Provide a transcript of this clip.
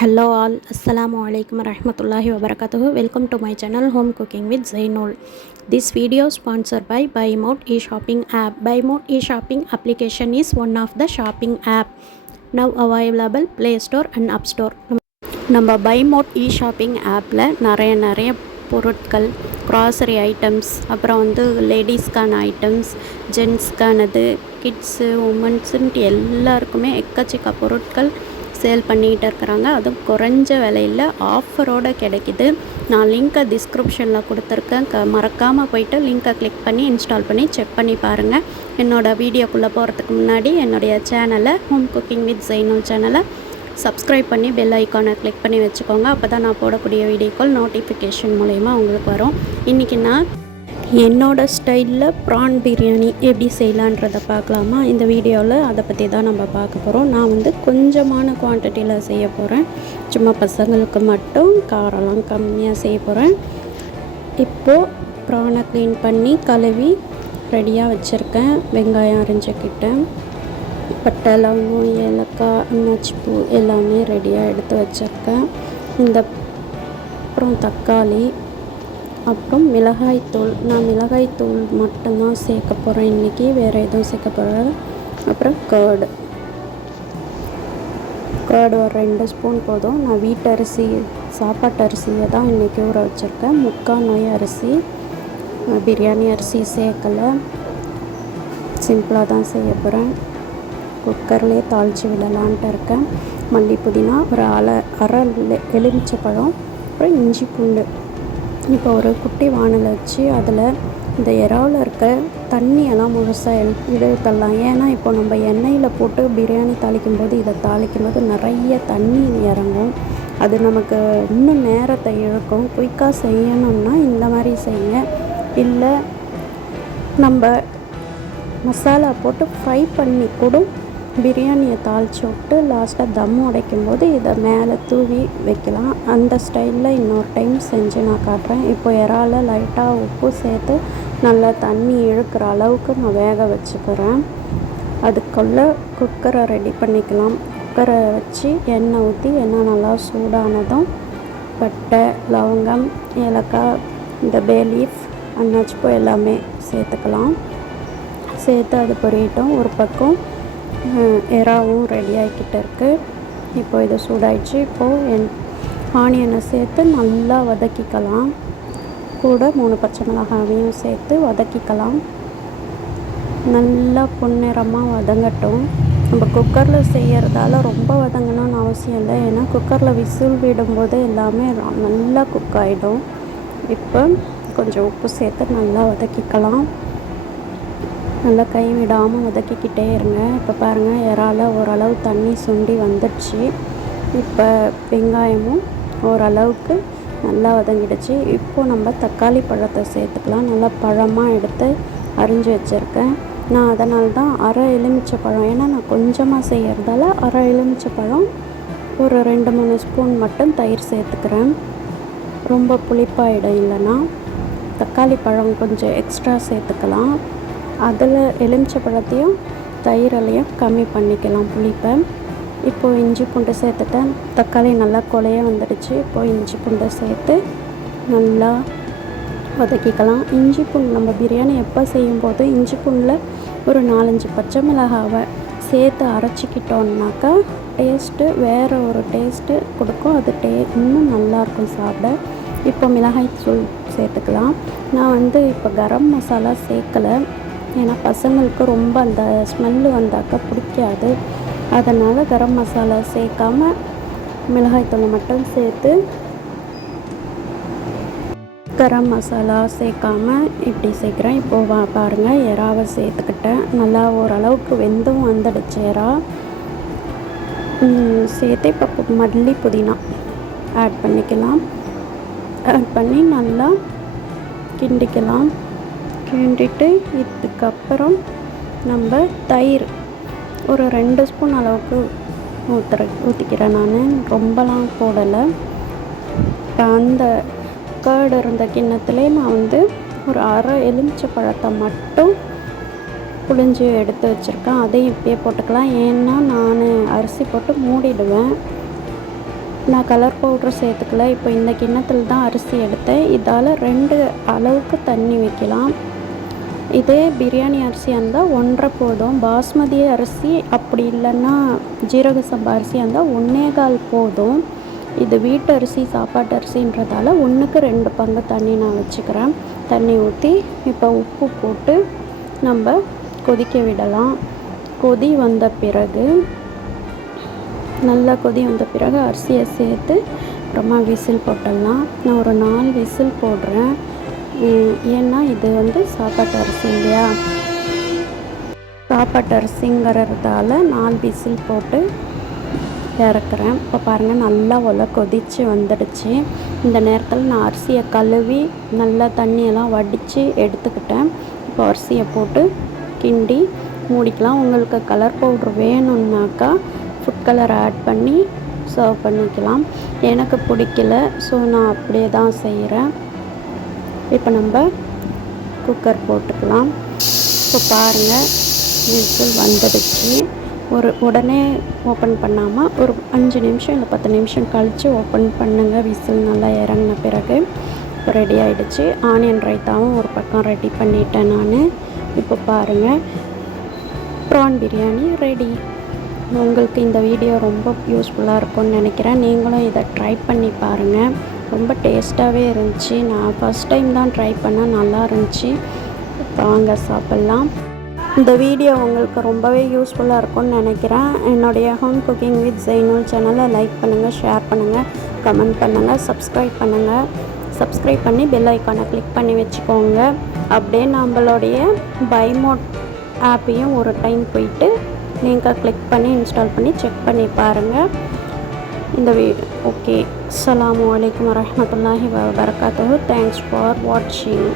Hello all, Assalamu alaikum warahmatullahi wabarakatuh. Welcome to my channel Home Cooking with Zainul. This video sponsored by BuyMode e-shopping app. BuyMode e-shopping application is one of the shopping app now available Play Store and App Store. நம்ம BuyMode e-shopping ஆப்பில் நிறைய பொருட்கள், grocery items, அப்புறம் லேடிஸ்க்கான items, ஜென்ஸ்க்கானது, kids, உமன்ஸுன்ட்டு எல்லாருக்குமே எக்கச்சக்க பொருட்கள் sale பண்ணிகிட்டு இருக்கிறாங்க. அதுவும் குறைஞ்ச விலையில் ஆஃபரோடு கிடைக்கிது. நான் லிங்க்கை டிஸ்கிரிப்ஷனில் கொடுத்துருக்கேன். மறக்காமல் போய்ட்டு லிங்க்கை கிளிக் பண்ணி இன்ஸ்டால் பண்ணி செக் பண்ணி பாருங்கள். என்னோடய வீடியோக்குள்ளே போகிறதுக்கு முன்னாடி என்னுடைய சேனலை ஹோம் குக்கிங் வித் ஜெய்னூல் சேனலை சப்ஸ்கிரைப் பண்ணி பெல் ஐக்கானை கிளிக் பண்ணி வச்சுக்கோங்க. அப்போ தான் நான் போடக்கூடிய வீடியோக்கள் நோட்டிஃபிகேஷன் மூலயமா உங்களுக்கு வரும். இன்றைக்கி நான் என்னோடய ஸ்டைலில் ப்ரான் பிரியாணி எப்படி செய்யலான்றதை பார்க்கலாமா? இந்த வீடியோவில் அதை பற்றி தான் நம்ம பார்க்க போகிறோம். நான் கொஞ்சமான குவான்டிட்டியில் செய்ய போகிறேன். சும்மா பசங்களுக்கு மட்டும் காரெல்லாம் கம்மியாக செய்ய போகிறேன். இப்போது ப்ரானை க்ளீன் பண்ணி கழுவி ரெடியாக வச்சுருக்கேன். வெங்காயம் அரிஞ்சிக்கிட்டேன், பட்டை, லவங்கம், ஏலக்காய், அன்னாச்சிப்பூ எல்லாமே ரெடியாக எடுத்து வச்சுருக்கேன். அப்புறம் தக்காளி, அப்புறம் மிளகாய்த்தூள். நான் மிளகாய்த்தூள் மட்டும்தான் சேர்க்க போகிறேன் இன்றைக்கி, வேறு எதுவும் சேர்க்க போகிறேன். அப்புறம் கேர்டு ஒரு 2 ஸ்பூன் போதும். நான் வீட்டரிசி சாப்பாட்டு அரிசியை தான் இன்றைக்கி ஊற வச்சுருக்கேன். 3/4 நொய் அரிசி, பிரியாணி அரிசி சேர்க்கலை, சிம்பிளாக தான் செய்ய போகிறேன். குக்கர்லேயே தாளித்து விடலான்ட்டு இருக்கேன். மல்லி, புதினா, ஒரு அரை எலுமிச்சைப்பழம், அப்புறம் இஞ்சி பூண்டு. இப்போ ஒரு குட்டி வானலை வச்சு அதில் இந்த இறாவில் இருக்க தண்ணியெல்லாம் முழுசாக இழுத்தரலாம். ஏன்னா இப்போ நம்ம எண்ணெயில் போட்டு பிரியாணி தாளிக்கும்போது இதை தாளிக்கும்போது நிறைய தண்ணி இறங்கும். அது நமக்கு இன்னும் நேரத்தை இழுக்கும். குயிக்காக செய்யணும்னா இந்த மாதிரி செய்யுங்க. இல்லை நம்ம மசாலா போட்டு ஃப்ரை பண்ணி கூட பிரியாணியை தாளித்து விட்டு லாஸ்ட்டாக தம் உடைக்கும்போது இதை மேலே தூவி வைக்கலாம். அந்த ஸ்டைலில் இன்னொரு டைம் செஞ்சு நான் காட்டுறேன். இப்போ இறால லைட்டாக உப்பு சேர்த்து நல்லா தண்ணி இழுக்கிற அளவுக்கு நான் வேக வச்சுக்கிறேன். அதுக்குள்ளே குக்கரை ரெடி பண்ணிக்கலாம். குக்கரை வச்சு எண்ணெய் ஊற்றி எண்ணெய் நல்லா சூடானதும் பட்டை, லவங்கம், ஏலக்காய், இந்த பே லீஃப், அன்னாச்சிப்பூ எல்லாமே சேர்த்துக்கலாம். சேர்த்து அது பொரியட்டும். ஒரு பக்கம் எறாவும் ரெடி ஆகிக்கிட்டு இருக்குது. இப்போ இது சூடாயிடுச்சு. இப்போது ஆனியனை சேர்த்து நல்லா வதக்கிக்கலாம். கூட 3 பச்சை மிளகாயையும் சேர்த்து வதக்கிக்கலாம். நல்லா பொன்னிறமாக வதங்கட்டும். நம்ம குக்கரில் செய்கிறதால ரொம்ப வதங்கணும்னு அவசியம் இல்லை. ஏன்னா குக்கரில் விசில் விடும்போது எல்லாமே நல்லா குக் ஆகிடும். இப்போ கொஞ்சம் உப்பு சேர்த்து நல்லா வதக்கிக்கலாம். நல்லா கை விடாமல் வதக்கிக்கிட்டே இருங்க. இப்போ பாருங்கள், இறால ஓரளவு தண்ணி சுண்டி வந்துடுச்சு. இப்போ வெங்காயமும் ஓரளவுக்கு நல்லா வதங்கிடுச்சு. இப்போது நம்ம தக்காளி பழத்தை சேர்த்துக்கலாம். நல்லா பழமாக எடுத்து அரிஞ்சு வச்சுருக்கேன். நான் அதனால தான் அரை எலுமிச்சைப்பழம், ஏன்னா நான் கொஞ்சமாக செய்கிறதால அரை எலுமிச்சைப்பழம், ஒரு 2-3 ஸ்பூன் மட்டும் தயிர் சேர்த்துக்கிறேன். ரொம்ப புளிப்பாயிடும். இல்லைன்னா தக்காளி பழம் கொஞ்சம் எக்ஸ்ட்ரா சேர்த்துக்கலாம். அதில் எலுமிச்சை பழத்தையும் தயிரையும் கம்மி பண்ணிக்கலாம் புளிப்பை. இப்போது இஞ்சி பூண்டு சேர்த்துட்டேன். தக்காளி நல்லா கொலைய வந்துடுச்சு. இப்போது இஞ்சி பூண்டை சேர்த்து நல்லா வதக்கிக்கலாம். இஞ்சி பூண்டு நம்ம பிரியாணி எப்போ செய்யும்போது இஞ்சி பூண்டில் ஒரு 4-5 பச்சை மிளகாவை சேர்த்து அரைச்சிக்கிட்டோன்னாக்கா டேஸ்ட்டு வேறு ஒரு டேஸ்ட்டு கொடுக்கும். அது இன்னும் நல்லாயிருக்கும் சாப்பிட. இப்போ மிளகாய் தூள் சேர்த்துக்கலாம். நான் இப்போ கரம் மசாலா சேர்க்கலை. ஏன்னா பசங்களுக்கு ரொம்ப அந்த ஸ்மெல்லு வந்தாக்கா பிடிக்காது. அதனால் கரம் மசாலா சேர்க்காமல் மிளகாய்த்தூளை மட்டும் சேர்த்து, கரம் மசாலா சேர்க்காமல் இப்படி சேர்க்குறேன். இப்போது பாருங்கள், இறாவை சேர்த்துக்கிட்டேன். நல்லா ஓரளவுக்கு வெந்தும் வந்துடுச்சு இறா. சேர்த்து இப்போ மல்லி, புதினா ஆட் பண்ணிக்கலாம். ஆட் பண்ணி நல்லா கிண்டிக்கலாம். கிண்டிட்டு இதுக்கப்புறம் நம்ம தயிர் ஒரு 2 ஸ்பூன் அளவுக்கு ஊற்றிக்கிறேன். நான் ரொம்பலாம் போடலை. அந்த கேர்டு இருந்த கிண்ணத்துலேயே நான் ஒரு அரை எலுமிச்சை பழத்தை மட்டும் புழிஞ்சு எடுத்து வச்சுருக்கேன். அதையும் இப்பயே போட்டுக்கலாம். ஏன்னா நான் அரிசி போட்டு மூடிடுவேன். நான் கலர் பவுட்ரு சேர்த்துக்கல. இப்போ இந்த கிண்ணத்தில் தான் அரிசி எடுத்தேன். இதால் 2 அளவுக்கு தண்ணி வைக்கலாம். இதே பிரியாணி அரிசியாக இருந்தால் 1.5 போதும். பாஸ்மதி அரிசி அப்படி இல்லைன்னா ஜீரக சம்பா அரிசியாக இருந்தால் 1.25 போதும். இது வீட்டு அரிசி சாப்பாட்டு அரிசின்றதால 1க்கு 2 பங்கு தண்ணி நான் வச்சுக்கிறேன். தண்ணி ஊற்றி இப்போ உப்பு போட்டு நம்ம கொதிக்க விடலாம். கொதி வந்த பிறகு நல்லா கொதி வந்த பிறகு அரிசியை சேர்த்து அப்புறமா விசில் போட்டுடலாம். நான் ஒரு 4 விசில் போடுறேன். ஏன்னா இது சாப்பாட்டு அரிசி இல்லையா, சாப்பாட்டு அரிசிங்கிறதால 4 விசில் போட்டு இறக்குறேன். இப்போ பாருங்கள் நல்லா கொதித்து வந்துடுச்சு. இந்த நேரத்தில் நான் அரிசியை கழுவி நல்லா தண்ணியெல்லாம் வடித்து எடுத்துக்கிட்டேன். இப்போ அரிசியை போட்டு கிண்டி மூடிக்கலாம். உங்களுக்கு கலர் பவுட்ரு வேணும்னாக்கா ஃபுட் கலர் ஆட் பண்ணி சர்வ் பண்ணிக்கலாம். எனக்கு பிடிக்கல, ஸோ நான் அப்படியே தான் செய்கிறேன். இப்போ நம்ம குக்கர் போட்டுக்கலாம். இப்போ பாருங்கள் விசில் வந்துடுச்சு. உடனே ஓப்பன் பண்ணாமல் ஒரு 5 நிமிஷம் இல்லை 10 நிமிஷம் கழித்து ஓப்பன் பண்ணுங்கள். விசில் நல்லா இறங்கின பிறகு இப்போ ரெடி ஆகிடுச்சு. ஆனியன் ரைத்தாவும் ஒரு பக்கம் ரெடி பண்ணிட்டேன் நான். இப்போ பாருங்கள் ப்ரான் பிரியாணி ரெடி. உங்களுக்கு இந்த வீடியோ ரொம்ப யூஸ்ஃபுல்லாக இருக்கும்னு நினைக்கிறேன். நீங்களும் இதை ட்ரை பண்ணி பாருங்கள். ரொம்ப டேஸ்ட்டாகவே இருந்துச்சு. நான் ஃபஸ்ட் டைம் தான் ட்ரை பண்ணேன், நல்லா இருந்துச்சு. வாங்க சாப்பிட்லாம். இந்த வீடியோ உங்களுக்கு ரொம்பவே யூஸ்ஃபுல்லாக இருக்கும்னு நினைக்கிறேன். என்னுடைய ஹோம் குக்கிங் வித் ஜெய்னூல் சேனலை லைக் பண்ணுங்கள், ஷேர் பண்ணுங்கள், கமெண்ட் பண்ணுங்கள், சப்ஸ்கிரைப் பண்ணுங்கள். சப்ஸ்கிரைப் பண்ணி பெல் ஐக்கானை கிளிக் பண்ணி வச்சுக்கோங்க. அப்படியே நம்மளுடைய பை மோட் ஆப்பையும் ஒரு டைம் போயிட்டு லிங்கை கிளிக் பண்ணி இன்ஸ்டால் பண்ணி செக் பண்ணி பாருங்கள். இந்த ஓகே. அஸ்ஸலாமு அலைக்கும் வரஹ்மத்துல்லாஹி வபரகாத்துஹு. தேங்க்ஸ் ஃபார் வாட்சிங்.